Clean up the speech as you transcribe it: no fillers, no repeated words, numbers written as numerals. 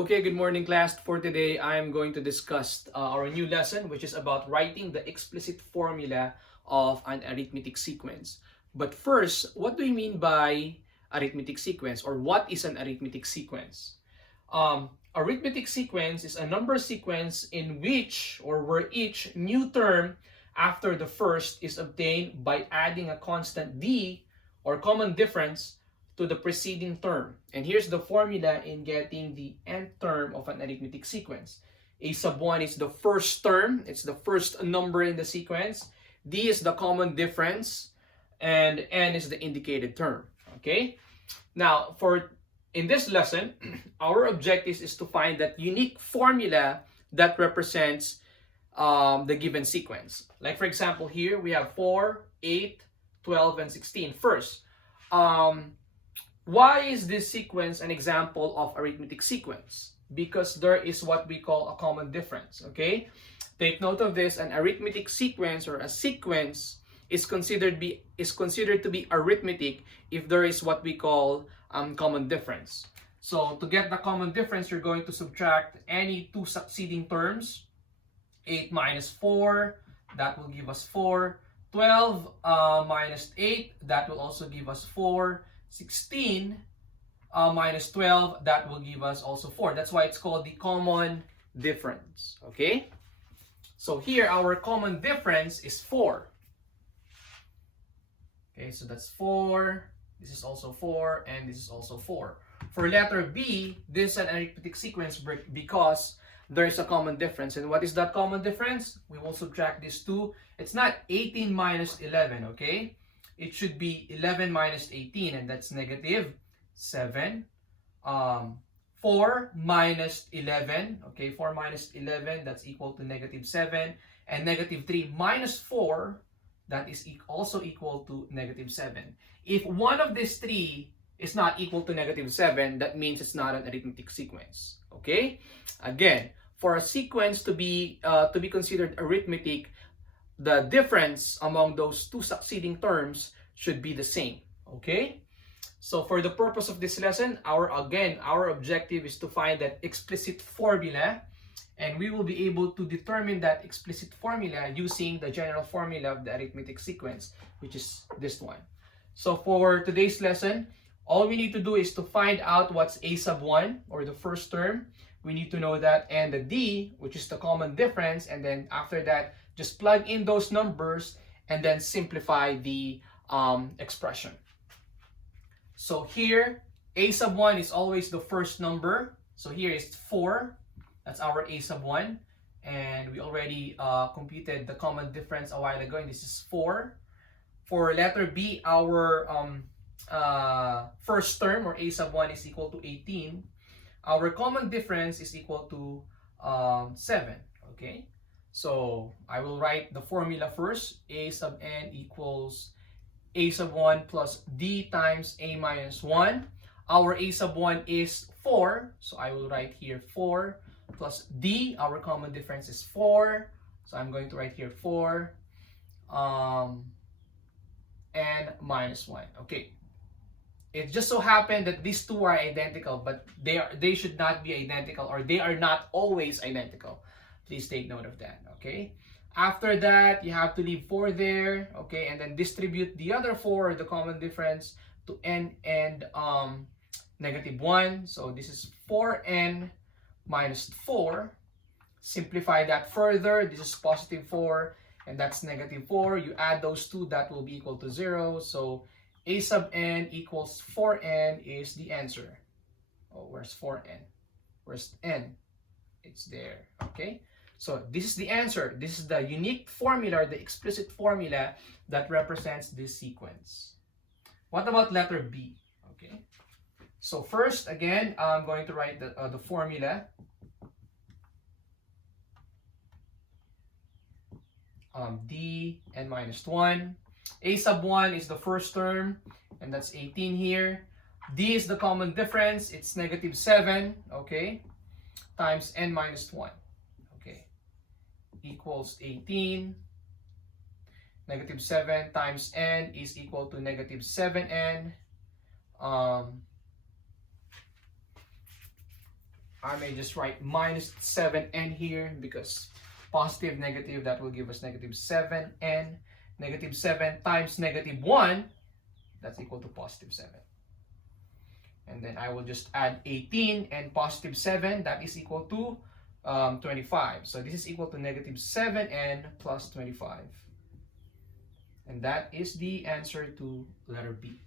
Okay, good morning class. For today, I'm going to discuss our new lesson, which is about writing the explicit formula of an arithmetic sequence. But first, what do we mean by arithmetic sequence, or what is an arithmetic sequence? Arithmetic sequence is a number sequence in which or where each new term after the first is obtained by adding a constant d or common difference to the preceding term. And here's the formula in getting the nth term of an arithmetic sequence. A sub 1 is the first term, it's the first number in the sequence. D is the common difference, and n is the indicated term. Okay? Now, in this lesson, our objective is to find that unique formula that represents the given sequence. Like for example, here we have 4, 8, 12, and 16. First, why is this sequence an example of arithmetic sequence? Because there is what we call a common difference, okay? Take note of this: an arithmetic sequence or a sequence is considered to be arithmetic if there is what we call common difference. So to get the common difference, you're going to subtract any two succeeding terms. 8 minus 4, that will give us 4. 12 minus 8, that will also give us 4. 16 minus 12, that will give us also 4. That's why it's called the common difference. Okay? So here our common difference is 4. Okay, so that's 4. This is also 4, and this is also 4. For letter B, this is an arithmetic sequence because there is a common difference. And what is that common difference? We will subtract these two. It's not 18 minus 11, okay? It should be 11 minus 18, and that's negative 7. 4 minus 11, okay, 4 minus 11, that's equal to negative 7. And negative 3 minus 4, that is also equal to negative 7. If one of these three is not equal to negative 7, that means it's not an arithmetic sequence, okay? Again, for a sequence to be considered arithmetic, the difference among those two succeeding terms should be the same, okay? So for the purpose of this lesson, our objective is to find that explicit formula, and we will be able to determine that explicit formula using the general formula of the arithmetic sequence, which is this one. So for today's lesson, all we need to do is to find out what's a sub 1, or the first term. We need to know that, and the d, which is the common difference, and then after that, just plug in those numbers and then simplify the expression. So here, a sub 1 is always the first number. So here is 4. That's our a sub 1. And we already computed the common difference a while ago, and this is 4. For letter B, our first term, or a sub 1, is equal to 18. Our common difference is equal to 7, okay? So I will write the formula first. A sub n equals a sub 1 plus d times a minus 1. Our a sub 1 is 4, so I will write here 4 plus d. Our common difference is 4, so I'm going to write here 4 and minus 1. Okay. It just so happened that these two are identical, but they should not be identical, or they are not always identical. Please take note of that, okay? After that, you have to leave 4 there, okay? And then distribute the other 4, the common difference, to n and negative 1. So this is 4n minus 4. Simplify that further. This is positive 4, and that's negative 4. You add those two, that will be equal to 0. So a sub n equals 4n is the answer. Oh, where's 4n? Where's n? It's there, okay? So this is the answer. This is the unique formula, the explicit formula that represents this sequence. What about letter B? Okay. So first, again, I'm going to write the formula. D n minus 1. A sub 1 is the first term, and that's 18 here. D is the common difference. It's negative 7, okay, times n minus 1, okay, equals 18. Negative 7 times n is equal to negative 7n. I may just write minus 7n here because positive, negative, that will give us negative 7n. Negative 7 times negative 1, that's equal to positive 7. And then I will just add 18 and positive 7, that is equal to 25. So this is equal to negative 7n plus 25. And that is the answer to letter B.